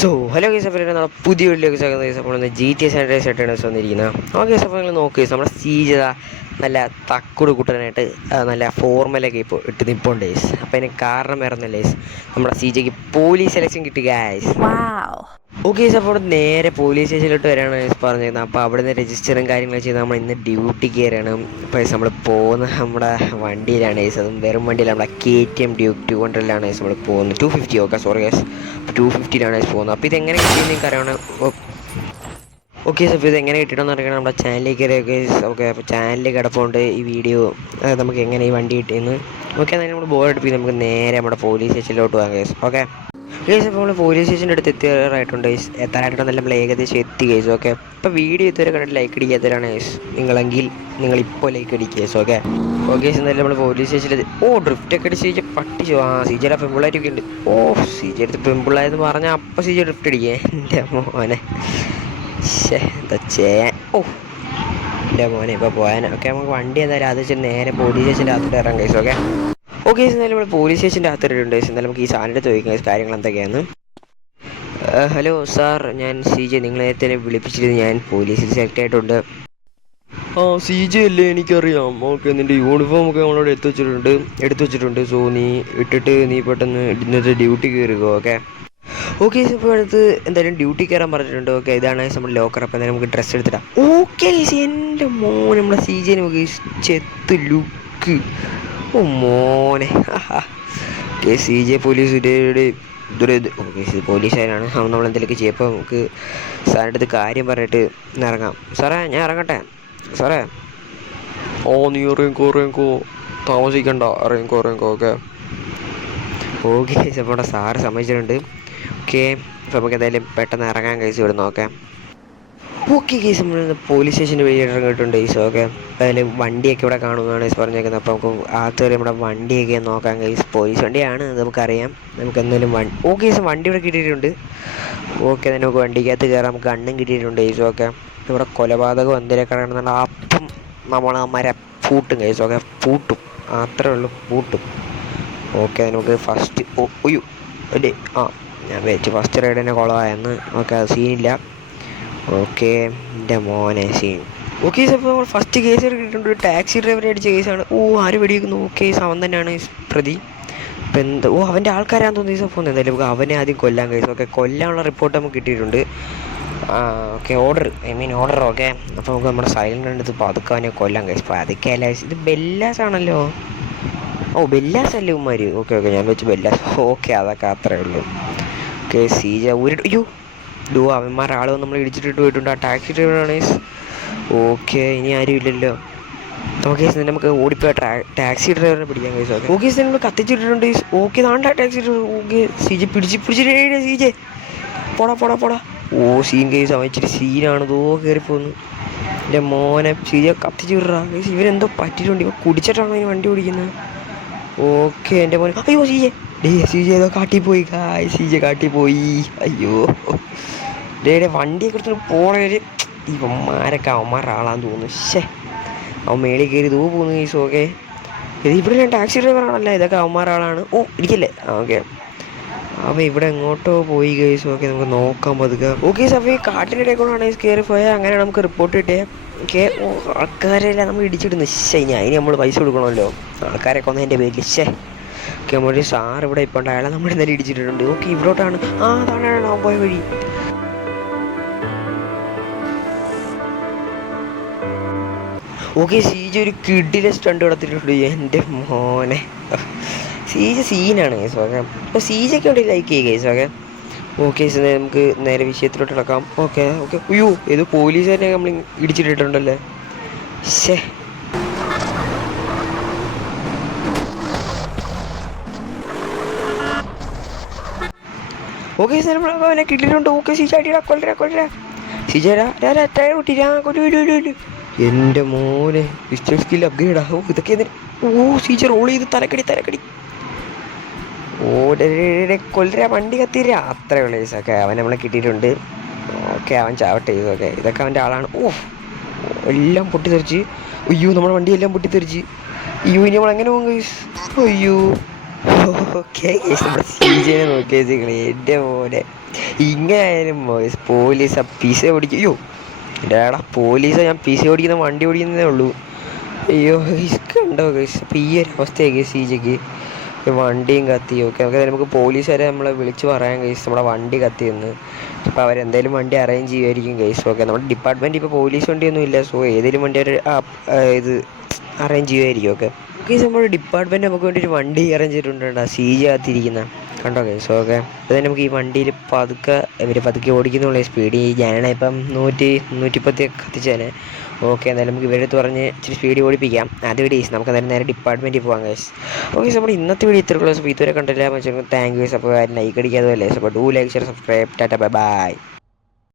So hello guys, അപ്പോൾ നമ്മുടെ പുതിയ വീട്ടിലേക്ക് സ്വാഗതം ഗൈസ്. അപ്പോൾ GTA San Andreas ആയിട്ടാണ് വന്നിരിക്കുന്നത്. ആ ഗൈസ്, അപ്പോൾ നിങ്ങൾ നോക്കുക, നമ്മുടെ സീജ നല്ല തക്കുട് കൂട്ടാനായിട്ട് നല്ല ഫോർമലൊക്കെ ഇപ്പോൾ ഇട്ട് നിൽപ്പുണ്ട് ഗൈസ്. അപ്പോൾ അതിന് കാരണം വേറെ ഒന്നല്ല ഗൈസ്, നമ്മുടെ സീജയ്ക്ക് പോലീസ് സെലക്ഷൻ കിട്ടി ഗൈസ്. ഓക്കെ ഗൈസ്, അപ്പോൾ നേരെ പോലീസ് സ്റ്റേഷനിലോട്ട് വരാനാണ് ഗൈസ് പറഞ്ഞിരുന്നത്. അപ്പോൾ അവിടെ നിന്ന് രജിസ്റ്ററും കാര്യങ്ങളൊക്കെ ചെയ്ത് നമ്മൾ ഇന്ന് ഡ്യൂട്ടി കയറിയാണ്. അപ്പോൾ നമ്മൾ പോകുന്ന നമ്മുടെ വണ്ടിയിലാണ് ഗൈസ്. അതും വെറും വണ്ടിയിലാണ്, നമ്മുടെ KTM Duke 200 ഗൈസ് നമ്മൾ പോകുന്നത്. 250, ഓക്കെ സോറി ഗൈസ്, 250 ഗൈസ് പോകുന്നത്. അപ്പോൾ ഇതെങ്ങനെ കിട്ടിയെന്ന് നിങ്ങൾക്ക് അറിയണം. ഓക്കെ ഗൈസ്, അപ്പോൾ ഇതെങ്ങനെ കിട്ടിയിട്ടെന്ന് അറിയണം നമ്മുടെ ചാനലിലേക്ക് കയറിയ ഗൈസ്. ഓക്കെ, അപ്പോൾ ചാനലിൽ കിടപ്പുണ്ട് ഈ വീഡിയോ, നമുക്ക് എങ്ങനെ ഈ വണ്ടി കിട്ടിയെന്ന്. ഓക്കെ, അതായത് നമ്മൾ ബോർഡ് എടുപ്പിച്ച് നമുക്ക് നേരെ നമ്മുടെ പോലീസ് സ്റ്റേഷനിലോട്ട് പോകാം ഗൈസ്. ഓക്കെ ഗൈസ്, അപ്പോൾ നമ്മൾ പോലീസ് സ്റ്റേഷൻ്റെ അടുത്ത് എത്തിയാറായിട്ടുണ്ട് ഗൈസ്. എത്താറായിട്ടുണ്ട്, നമ്മൾ ഏകദേശം എത്തി ഗൈസ്. ഓക്കെ, അപ്പോൾ വീഡിയോ ഇതുവരെ കണ്ടിട്ട് ലൈക്ക് അടിക്കാത്തവരാണ് ഗൈസ് നിങ്ങളെങ്കിൽ നിങ്ങളിപ്പോൾ ലൈക്ക് അടിക്കുക ഗൈസ്. ഓക്കെ ഗൈസ്, എന്തായാലും നമ്മൾ പോലീസ് സ്റ്റേഷനിൽ ഡ്രിഫ്റ്റൊക്കെ അടിച്ച് സീജ പട്ടിച്ചു. സീജയുടെ പെമ്പിള്ളായിട്ടൊക്കെ ഉണ്ട്. സീജ എടുത്ത് പെമ്പിള്ളായെന്ന് പറഞ്ഞാൽ അപ്പം സീജ ഡ്രിഫ്റ്റ് അടിക്കേ. എൻ്റെ മോനെ എന്താ ചെയ്യാൻ. എൻ്റെ മോനെ ഇപ്പോൾ പോയാൻ. ഓക്കെ, നമുക്ക് വണ്ടി എന്തായാലും അത് വെച്ച് നേരെ പോലീസ് സ്റ്റേഷൻ്റെ അകത്തോട്ട് ഇറങ്ങാം ഗൈസ്. ഓക്കെ എന്നാലും നമ്മൾ പോലീസ് സ്റ്റേഷൻ്റെ അകത്തിട്ടുണ്ട്. എന്നാലും നമുക്ക് ഈ സാധനത്തെ ചോദിക്കാം കാര്യങ്ങൾ എന്തൊക്കെയാണ്. ഹലോ സാർ, ഞാൻ CJ, നിങ്ങൾ നേരത്തെ വിളിപ്പിച്ചിരുന്നു. ഞാൻ പോലീസിൽ സെലക്ട് ആയിട്ടുണ്ട്. CJ അല്ലേ, എനിക്കറിയാം. ഓക്കെ, നിൻ്റെ യൂണിഫോം ഒക്കെ നമ്മളോട് എടുത്തു വെച്ചിട്ടുണ്ട്. സോ നീ ഇട്ടിട്ട് നീ പെട്ടെന്ന് ഇന്നത്തെ ഡ്യൂട്ടി കയറുക. ഓക്കെ ഇപ്പോൾ അടുത്ത് എന്തായാലും ഡ്യൂട്ടി കയറാൻ പറഞ്ഞിട്ടുണ്ട്. ഓക്കെ, ഇതാണ് നമ്മുടെ ലോക്കർ. അപ്പോൾ എന്തായാലും നമുക്ക് ഡ്രസ്സ് എടുത്തിടാം. ഓക്കെ, എൻ്റെ മോൻ നമ്മുടെ CJ നമുക്ക് ചെത്ത് ലുക്ക്. മോനെ CJ പോലീസിൻ്റെ പോലീസുകാരാണ്. നമ്മൾ എന്തെങ്കിലുമൊക്കെ ചെയ്യുമ്പോൾ നമുക്ക് സാറിൻ്റെ അടുത്ത് കാര്യം പറഞ്ഞിട്ട് ഇറങ്ങാം. സാറേ, ഞാൻ ഇറങ്ങട്ടെ സാറേ? നീ ഇറങ്ങിക്കോ, താമസിക്കണ്ട, ഇറങ്ങിക്കോ. ഓക്കെ അപ്പോൾ നമ്മുടെ സാറ് സമ്മതിച്ചിട്ടുണ്ട്. ഓക്കെ, അപ്പോൾ നമുക്ക് എന്തായാലും പെട്ടെന്ന് ഇറങ്ങാൻ കേസ് വിടുന്നു. ഓക്കെ കേസ്, നമ്മൾ പോലീസ് സ്റ്റേഷൻ്റെ വഴി ഇറങ്ങിയിട്ടുണ്ട് കേസ്. ഓക്കെ, അതിൽ വണ്ടിയൊക്കെ ഇവിടെ കാണുമെന്നാണ് കേസ് പറഞ്ഞേക്കുന്നത്. അപ്പോൾ നമുക്ക് അകത്ത് വരെ നമ്മുടെ വണ്ടിയൊക്കെ നോക്കാം കേസ്. പോലീസ് വണ്ടിയാണ് നമുക്കറിയാം. നമുക്ക് എന്തായാലും ഓക്കെ കേസ്, വണ്ടി ഇവിടെ കിട്ടിയിട്ടുണ്ട്. ഓക്കെ, തന്നെ നമുക്ക് വണ്ടിക്കകത്ത് കയറാം. നമുക്ക് ഗണ്ണും കിട്ടിയിട്ടുണ്ട് കേസ്. ഓക്കെ, ഇവിടെ കൊലപാതകം എന്തെങ്കിലും കിടക്കുന്നുണ്ട്. അപ്പം നമ്മൾ അമ്മരെ പൂട്ടും കേസ്. ഓക്കെ, പൂട്ടും, അത്രേ ഉള്ളൂ, പൂട്ടും. ഓക്കെ, നമുക്ക് ഫസ്റ്റ് അല്ലേ ഞാൻ വെച്ച് ഫസ്റ്റ് റൈഡ് തന്നെ കുളമായെന്ന്. ഓക്കെ, അത് സീനില്ല. ഓക്കെ, എൻ്റെ മോനെ സീൻ. ഓക്കെ, അപ്പോൾ നമ്മൾ ഫസ്റ്റ് കേസ് എടുത്തിട്ടുണ്ട്. ഒരു ടാക്സി ഡ്രൈവറെ അടിച്ച കേസാണ്. ആര് വെടിവെക്കുന്നു? ഓക്കെ, അവൻ തന്നെയാണ് പ്രതി. ഇപ്പം എന്താ അവൻ്റെ ആൾക്കാരാന്ന് തോന്നിയ സംഭവം. എന്തായാലും നമുക്ക് അവനെ ആദ്യം കൊല്ലാൻ കേസ്. ഓക്കെ, കൊല്ലാനുള്ള റിപ്പോർട്ട് നമുക്ക് കിട്ടിയിട്ടുണ്ട്. Okay, order. ഓക്കെ, അപ്പോൾ നമുക്ക് നമ്മുടെ സൈലൻ്റ് എടുത്ത് പതുക്കെ അവനെ കൊല്ലാൻ കേസ്. പതുക്കെ അല്ല, ഇത് ബെല്ലാസ് ആണല്ലോ. ബെല്ലാസ് അല്ലേ ഉമ്മാർ? ഓക്കെ, ഞാൻ വെച്ച് ബെല്ലാസ്. ഓക്കെ, അതൊക്കെ അത്രേ ഉള്ളൂ. ഓക്കെ, CJ അവന്മാർ ആൾ നമ്മൾ ഇടിച്ചിട്ടിട്ട് പോയിട്ടുണ്ട്. ആ ടാക്സി ഡ്രൈവറാണ്. ഓക്കെ, ഇനി ആരും ഇല്ലല്ലോ. ഓക്കെ, നമുക്ക് ഓടിപ്പോയി ടാക്സി ഡ്രൈവറിനെ പിടിക്കാൻ കേസ്. ഓക്കെ, നമ്മൾ കത്തിച്ചിട്ടിട്ടുണ്ട്. ഓക്കെ, നാണ്ടാ ടാക്സി ഡ്രൈവർ. ഓക്കെ, CJ പിടിച്ചിട്ട് CJ പോടാ. സീൻ കേസ്, അവൻ ഇച്ചിരി സീനാണ്. കയറിപ്പോന്നു. എൻ്റെ മോനെ CJ കത്തിച്ച് വിടറാ കേസ്. ഇവരെന്തോ പറ്റിയിട്ടുണ്ട്. ഇവ കുടിച്ചിട്ടാണോ ഈ വണ്ടി ഓടിക്കുന്നത്? ഓക്കെ, എൻ്റെ മോനെ CJ ഏതോ കാട്ടിപ്പോയി. CJ കാട്ടിപ്പോയി. അയ്യോ, വണ്ടിയൊക്കെ എടുത്തിട്ട് പോണവര് അവന്മാരുടെ ആളാന്ന് തോന്നുന്നു. അവൻ മേളിൽ കയറി പോകുന്നു കേസ്. ഓക്കെ, ഇവിടെ ഞാൻ ടാക്സി ഡ്രൈവറാണല്ലോ. ഇതൊക്കെ അവന്മാരുടെ ആളാണ്. ഇരിക്കല്ലേ? ഓക്കെ, അവൻ ഇവിടെ എങ്ങോട്ടോ പോയി കേസ്. ഓക്കെ, നമുക്ക് നോക്കാൻ പതുക്കെ. ഓക്കെ, അപ്പോൾ ഈ കാട്ടിനിടെ കൊണ്ടാണ് കയറി പോയാൽ അങ്ങനെ നമുക്ക് റിപ്പോർട്ട് കിട്ടിയത്. ഓക്കെ, ആൾക്കാരെല്ലാം നമ്മൾ ഇടിച്ചിടുന്നു. ഇനി അതിന് നമ്മൾ പൈസ കൊടുക്കണമല്ലോ, ആൾക്കാരെ കൊന്നതിൻ്റെ പേരിൽ. ഓക്കെ, നമ്മുടെ സാർ ഇവിടെ ഇപ്പോൾ ഉണ്ട്. അയാളെ നമ്മൾ എന്തായാലും ഇടിച്ചിട്ടുണ്ട്. ഓക്കെ, ഇവിടോട്ടാണ്. അതാണ് അവൻ പോയ വഴി. ഓക്കെ, CJ ഒരു കിഡിലെ സ്റ്റണ്ട് നടത്തിയിട്ടുണ്ട്. എൻ്റെ മോനെ CJ സീനാണ് കേസ്. ഓക്കെ, അപ്പോൾ CJക്ക് വേണ്ടി ലൈക്ക് ചെയ്യുക കേസ്. ഓക്കെ, നമുക്ക് നേരെ വിഷയത്തിലോട്ട് കിടക്കാം. ഓക്കെ, ഏതോ പോലീസുകാരനെ നമ്മൾ ഇടിച്ചിട്ടുണ്ടല്ലേ. ഓക്കെ, അവനെ കിട്ടിയിട്ടുണ്ട്. ഓക്കെ, CJ അടിയാ, കൊല്ലരാ CJ എൻ്റെ മോനെ പിസ്റ്റൾ സ്കിൽ അപ്ഗ്രേഡാ. ഇതൊക്കെ CJ റോൾ ചെയ്ത് തലക്കടി. കൊല്ലര, വണ്ടി കത്തിര, അത്രേ ഉള്ളൂ കേസൊക്കെ. അവൻ നമ്മളെ കിട്ടിയിട്ടുണ്ട്. ഓക്കെ, അവൻ ചാവട്ടെ. ഇതൊക്കെ അവൻ്റെ ആളാണ്. എല്ലാം പൊട്ടിത്തെറിച്ച്. നമ്മുടെ വണ്ടിയെല്ലാം പൊട്ടിത്തെറിച്ച്. ഇനി നമ്മളെങ്ങനെ പോകും കേസ്? ഓക്കെ, നമ്മുടെ CJ നോക്കിയ എൻ്റെ മോനെ ഇങ്ങനെയായാലും പോലീസ് പിസ ഓടിക്കും. അയ്യോ ഡാടാ പോലീസ് ഞാൻ പിസ ഓടിക്കുന്ന വണ്ടി ഓടിക്കുന്നതേ ഉള്ളൂ. അയ്യോ കണ്ടോ ഗൈസ്. അപ്പോൾ ഈ ഒരു അവസ്ഥയാണ് സീജയ്ക്ക്. വണ്ടിയും കത്തിയും ഓക്കെ ഓക്കെ. നമുക്ക് പോലീസുകാരെ നമ്മളെ വിളിച്ച് പറയാൻ ഗൈസ് നമ്മുടെ വണ്ടി കത്തിയെന്ന്. അപ്പോൾ അവരെന്തെങ്കിലും വണ്ടി അറേഞ്ച് ചെയ്യുമായിരിക്കും ഗൈസ്. ഓക്കെ നമ്മുടെ ഡിപ്പാർട്ട്മെൻറ്റ് ഇപ്പോൾ പോലീസ് വണ്ടിയൊന്നും ഇല്ല. സോ ഏതെങ്കിലും വണ്ടി അവർ ഇത് അറേഞ്ച് ചെയ്യുമായിരിക്കും. ഓക്കെ ഗൈസ് നമ്മുടെ ഡിപ്പാർട്ട്മെൻറ്റ് നമുക്ക് വേണ്ടി ഒരു വണ്ടി അറേഞ്ച് ചെയ്തിട്ടുണ്ട്. സീജ കത്തിരിക്കുന്ന കണ്ടോ ഗൈസ്. ഓക്കെ അതുതന്നെ നമുക്ക് ഈ വണ്ടിയിൽ പതുക്കെ ഓടിക്കുന്നുള്ള സ്പീഡ് ഞാനിപ്പം 100-110 കത്തിച്ചേനെ. ഓക്കെ എന്തായാലും നമുക്ക് ഇവരെടുത്ത് പറഞ്ഞ് ഇച്ചിരി സ്പീഡ് ഓടിപ്പിക്കാം. അത് ഡേയ്സ് നമുക്ക് എന്തായാലും നേരെ ഡിപ്പാർട്ട്മെൻറ്റിൽ പോകാം ഗൈസ്. ഓക്കെ നമ്മുടെ ഇന്നത്തെ വീഡിയോ ഇത്ര ക്ലോസ്. ഇതുവരെ കണ്ടില്ല വെച്ചാൽ താങ്ക് യു. അപ്പോൾ ലൈക്ക് അടിക്കാതെ അല്ലേ. അപ്പോൾ do like share subscribe. Tata bye bye.